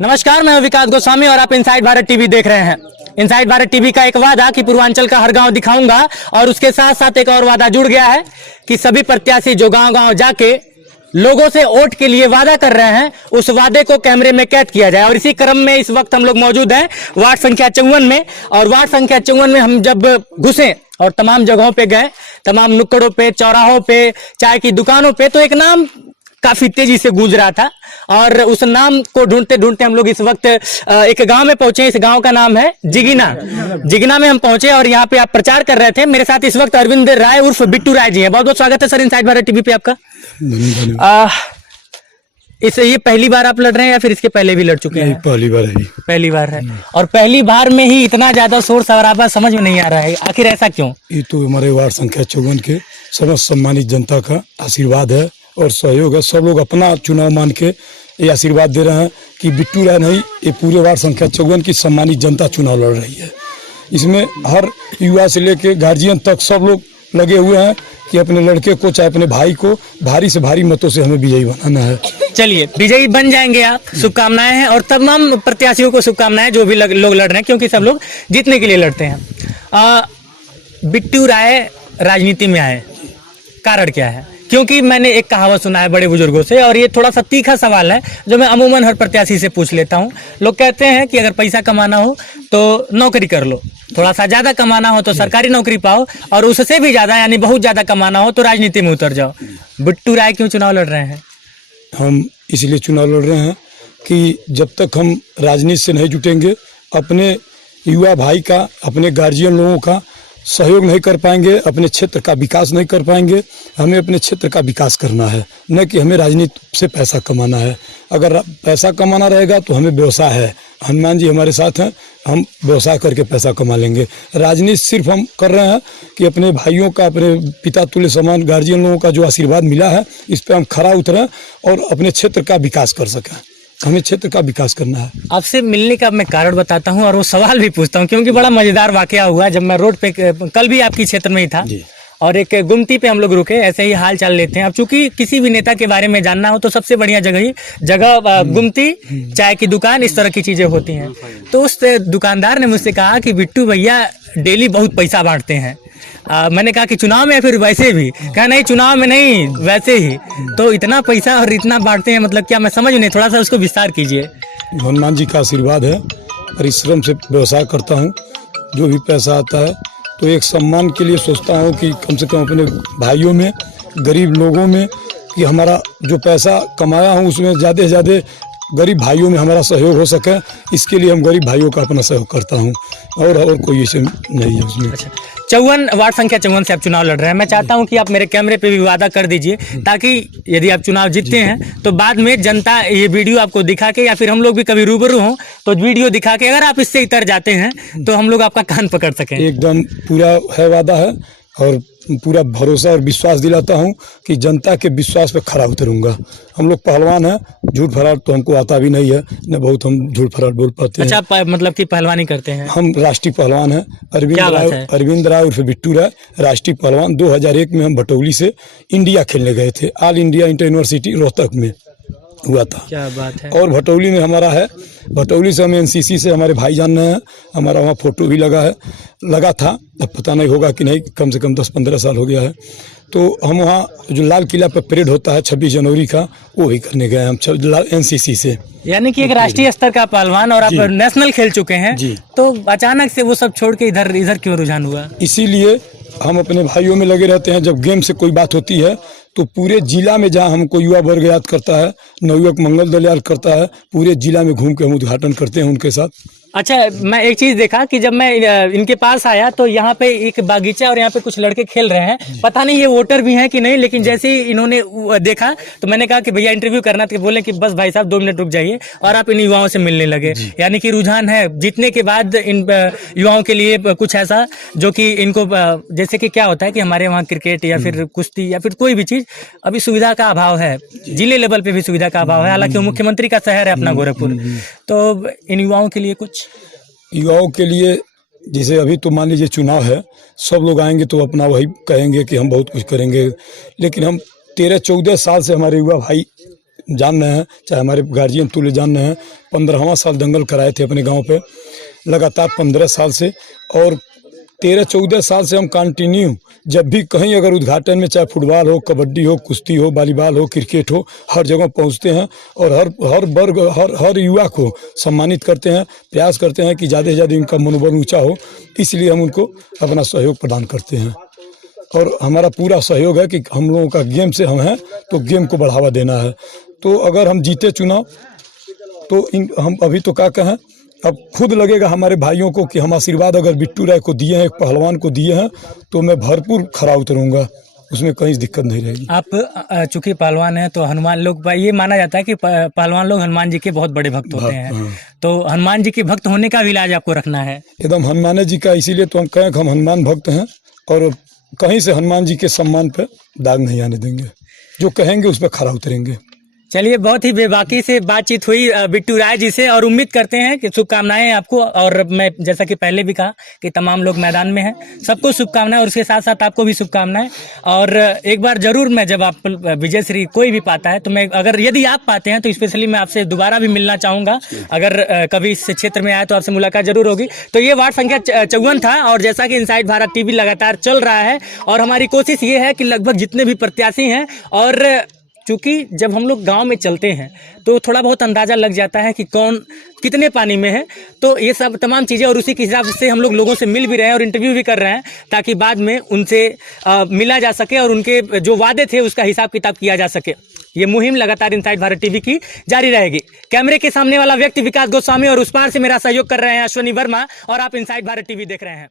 नमस्कार, मैं विकास गोस्वामी और आप इनसाइड भारत टीवी देख रहे हैं। इनसाइड भारत टीवी का एक वादा कि पूर्वांचल का हर गांव दिखाऊंगा और उसके साथ साथ एक और वादा जुड़ गया है कि सभी प्रत्याशी जो गांव-गांव जाके लोगों से वोट के लिए वादा कर रहे हैं, उस वादे को कैमरे में कैद किया जाए। और इसी क्रम में इस वक्त हम लोग मौजूद हैं वार्ड संख्या 54 में। और वार्ड संख्या 54 में हम जब घुसे और तमाम जगहों पे गए, तमाम नुक्कड़ों पे, चौराहों पे, चाय की दुकानों पे, तो एक नाम काफी तेजी से गूंज रहा था। और उस नाम को ढूंढते ढूंढते हम लोग इस वक्त एक गांव में पहुंचे। इस गांव का नाम है जिगिना। जिगिना में हम पहुंचे और यहाँ पे आप प्रचार कर रहे थे। मेरे साथ इस वक्त अरविंद राय उर्फ बिट्टू राय जी हैं। बहुत बहुत स्वागत है सर इनसाइड भारत टीवी पे आपका। ये पहली बार आप लड़ रहे हैं या फिर इसके पहले भी लड़ चुके हैं? पहली बार है। पहली बार है। और पहली बार में ही इतना ज्यादा शोर शराबा समझ में नहीं आ रहा है, आखिर ऐसा क्यों? ये तो हमारे वार्ड संख्या 54 के समस्त सम्मानित जनता का आशीर्वाद है और सहयोग है। सब लोग अपना चुनाव मान के ये आशीर्वाद दे रहे हैं कि बिट्टू राय नहीं, ये पूरे वार्ड संख्या 54 की सम्मानित जनता चुनाव लड़ रही है। इसमें हर युवा से लेके गार्जियन तक सब लोग लगे हुए हैं कि अपने लड़के को चाहे अपने भाई को भारी से भारी मतों से हमें विजयी बनाना है। चलिए, विजयी बन जाएंगे आप, शुभकामनाएं हैं। और तमाम प्रत्याशियों को शुभकामनाएं जो भी लोग लड़ रहे हैं, क्योंकि सब लोग जीतने के लिए लड़ते हैं। बिट्टू राय राजनीति में आए, कारण क्या है? क्योंकि मैंने एक कहावत सुना है बड़े बुजुर्गों से, और ये थोड़ा सा तीखा सवाल है जो मैं अमूमन हर प्रत्याशी से पूछ लेता हूँ। लोग कहते हैं कि अगर पैसा कमाना हो तो नौकरी कर लो, थोड़ा सा ज्यादा कमाना हो तो सरकारी नौकरी पाओ, और उससे भी ज्यादा यानी बहुत ज्यादा कमाना हो तो राजनीति में उतर जाओ। बिट्टू राय क्यों चुनाव लड़ रहे हैं? हम इसलिए चुनाव लड़ रहे हैं कि जब तक हम राजनीति से नहीं जुटेंगे, अपने युवा भाई का, अपने गार्जियन लोगों का सहयोग नहीं कर पाएंगे, अपने क्षेत्र का विकास नहीं कर पाएंगे। हमें अपने क्षेत्र का विकास करना है, न कि हमें राजनीति से पैसा कमाना है। अगर पैसा कमाना रहेगा तो हमें व्यवसाय है, हनुमान जी हमारे साथ हैं, हम व्यवसाय करके पैसा कमा लेंगे। राजनीति सिर्फ हम कर रहे हैं कि अपने भाइयों का, अपने पिता तुल्य समान गार्जियन लोगों का जो आशीर्वाद मिला है, इस पर हम खरा उतरें और अपने क्षेत्र का विकास कर सकें। हमें क्षेत्र का विकास करना है। आपसे मिलने का मैं कारण बताता हूँ और वो सवाल भी पूछता हूँ, क्योंकि बड़ा मजेदार वाकया हुआ। जब मैं रोड पे, कल भी आपकी क्षेत्र में ही था, और एक गुमती पे हम लोग रुके, ऐसे ही हाल चाल लेते हैं। अब चूंकि किसी भी नेता के बारे में जानना हो तो सबसे बढ़िया जगह गुमती, चाय की दुकान, इस तरह की चीजें होती हैं। तो उस दुकानदार ने मुझसे कहा कि बिट्टू भैया डेली बहुत पैसा बांटते हैं। मैंने कहा कि चुनाव में फिर वैसे भी? कहा नहीं, चुनाव में नहीं, वैसे ही। तो इतना पैसा और इतना बांटते हैं, मतलब क्या? मैं समझ नहीं, थोड़ा सा उसको विस्तार कीजिए। हनुमान जी का आशीर्वाद है, परिश्रम से व्यवसाय करता हूँ। जो भी पैसा आता है तो एक सम्मान के लिए सोचता हूँ कि कम से कम अपने भाइयों में, गरीब लोगों में, कि हमारा जो पैसा कमाया हूँ उसमें ज़्यादा से ज़्यादा गरीब भाइयों में हमारा सहयोग हो सके। इसके लिए हम गरीब भाइयों का अपना सहयोग करता हूँ, और कोई ऐसे नहीं है उसमें। अच्छा, 54 वार्ड संख्या 54 से आप चुनाव लड़ रहे हैं। मैं चाहता हूं कि आप मेरे कैमरे पे भी वादा कर दीजिए, ताकि यदि आप चुनाव जीतते हैं तो बाद में जनता ये वीडियो आपको दिखा के, या फिर हम लोग भी कभी रूबरू हों तो वीडियो दिखा के, अगर आप इससे इतर जाते हैं तो हम लोग आपका कान पकड़ सकें। एकदम पूरा है वादा है, और पूरा भरोसा और विश्वास दिलाता हूं कि जनता के विश्वास पे खरा उतरूंगा। हम लोग पहलवान हैं, झूठ फराड तो हमको आता भी नहीं है, न बहुत हम झूठ फराड बोल पाते हैं। अच्छा, मतलब कि पहलवानी करते हैं? हम राष्ट्रीय पहलवान हैं। अरविंद राय उर्फ बिट्टू राय राष्ट्रीय पहलवान। 2001 में हम भटौली से इंडिया खेलने गए थे, all India inter university Rohtak में हुआ था। क्या बात है। और भटौली में हमारा है, भटौली से हम एनसीसी से हमारे भाई जान रहे हैं, हमारा वहाँ फोटो भी लगा था। अब पता नहीं होगा कि नहीं, कम से कम 10-15 साल हो गया है। तो हम वहाँ जो लाल किला पर परेड होता है 26 जनवरी का, वो भी करने गए हम एनसीसी से। यानी कि एक राष्ट्रीय स्तर का पहलवान, और आप नेशनल खेल चुके हैं जी। तो अचानक से वो सब छोड़ के इधर क्यों रुझान हुआ? इसीलिए हम अपने भाइयों में लगे रहते हैं। जब गेम से कोई बात होती है तो पूरे जिला में, जहाँ हमको युवा वर्ग याद करता है, नवयुवक मंगल दल याद करता है, पूरे जिला में घूम के हम उद्घाटन करते हैं उनके साथ। अच्छा, मैं एक चीज देखा कि जब मैं इनके पास आया तो यहाँ पे एक बागीचा और यहाँ पे कुछ लड़के खेल रहे हैं। पता नहीं ये वोटर भी हैं कि नहीं, लेकिन जैसे ही इन्होंने देखा तो मैंने कहा कि भैया इंटरव्यू करना, तो बोले कि बस भाई साहब 2 मिनट रुक जाइए, और आप इन युवाओं से मिलने लगे। यानी कि रुझान है जीतने के बाद इन युवाओं के लिए कुछ ऐसा जो कि इनको, जैसे कि क्या होता है कि हमारे वहाँ क्रिकेट या फिर कुश्ती या फिर कोई भी चीज, अभी सुविधा का अभाव है, जिले लेवल पे भी सुविधा का अभाव है। हालांकि मुख्यमंत्री का शहर है अपना गोरखपुर। तो इन युवाओं के लिए कुछ, युवाओं के लिए जैसे अभी तो मान लीजिए चुनाव है, सब लोग आएंगे तो अपना वही कहेंगे कि हम बहुत कुछ करेंगे, लेकिन हम 13-14 साल से हमारे युवा भाई जान रहे हैं, चाहे हमारे गार्जियन तुल्य जान रहे हैं। 15वां साल दंगल कराए थे अपने गांव पे, लगातार 15 साल से, और 13-14 साल से हम कंटिन्यू जब भी कहीं अगर उद्घाटन में, चाहे फुटबॉल हो, कबड्डी हो, कुश्ती हो, वॉलीबॉल हो, क्रिकेट हो, हर जगह पहुंचते हैं और हर वर्ग, हर युवा को सम्मानित करते हैं, प्रयास करते हैं कि ज़्यादा से ज़्यादा इनका मनोबल ऊंचा हो। इसलिए हम उनको अपना सहयोग प्रदान करते हैं और हमारा पूरा सहयोग है कि हम लोगों का गेम से हम हैं तो गेम को बढ़ावा देना है। तो अगर हम जीते चुनाव तो हम अभी तो क्या कहें, अब खुद लगेगा हमारे भाइयों को कि हम आशीर्वाद अगर बिट्टू राय को दिए हैं, एक पहलवान को दिए हैं, तो मैं भरपूर खरा उतरूंगा, उसमें कहीं दिक्कत नहीं रहेगी। आप चूंकि पहलवान हैं तो हनुमान लोग, ये माना जाता है कि पहलवान लोग हनुमान जी के बहुत बड़े भक्त होते हैं, तो हनुमान जी के भक्त होने का भी इलाज आपको रखना है। एकदम हनुमान जी का, इसीलिए तो हम कहें कि हम हनुमान भक्त हैं और कहीं से हनुमान जी के सम्मान पे दाग नहीं आने देंगे, जो कहेंगे उस पर खरा उतरेंगे। चलिए, बहुत ही बेबाकी से बातचीत हुई बिट्टू राय जी से और उम्मीद करते हैं कि शुभकामनाएं आपको, और मैं जैसा कि पहले भी कहा कि तमाम लोग मैदान में हैं, सबको शुभकामनाएं और उसके साथ साथ आपको भी शुभकामनाएं। और एक बार जरूर मैं जब आप विजयश्री कोई भी पाता है तो मैं, अगर यदि आप पाते हैं तो स्पेशली मैं आपसे दोबारा भी मिलना चाहूँगा, अगर कभी इस क्षेत्र में आए तो आपसे मुलाकात जरूर होगी। तो ये वार्ड संख्या 54 था और जैसा कि इनसाइड भारत टीवी लगातार चल रहा है और हमारी कोशिश ये है कि लगभग जितने भी प्रत्याशी हैं, और चूँकि जब हम लोग गांव में चलते हैं तो थोड़ा बहुत अंदाज़ा लग जाता है कि कौन कितने पानी में है, तो ये सब तमाम चीज़ें, और उसी के हिसाब से हम लोग लोगों से मिल भी रहे हैं और इंटरव्यू भी कर रहे हैं ताकि बाद में उनसे मिला जा सके और उनके जो वादे थे उसका हिसाब किताब किया जा सके। ये मुहिम लगातार इनसाइड भारत टीवी की जारी रहेगी। कैमरे के सामने वाला व्यक्ति विकास गोस्वामी और उस पार से मेरा सहयोग कर रहे हैं अश्वनी वर्मा, और आप इनसाइड भारत टीवी देख रहे हैं।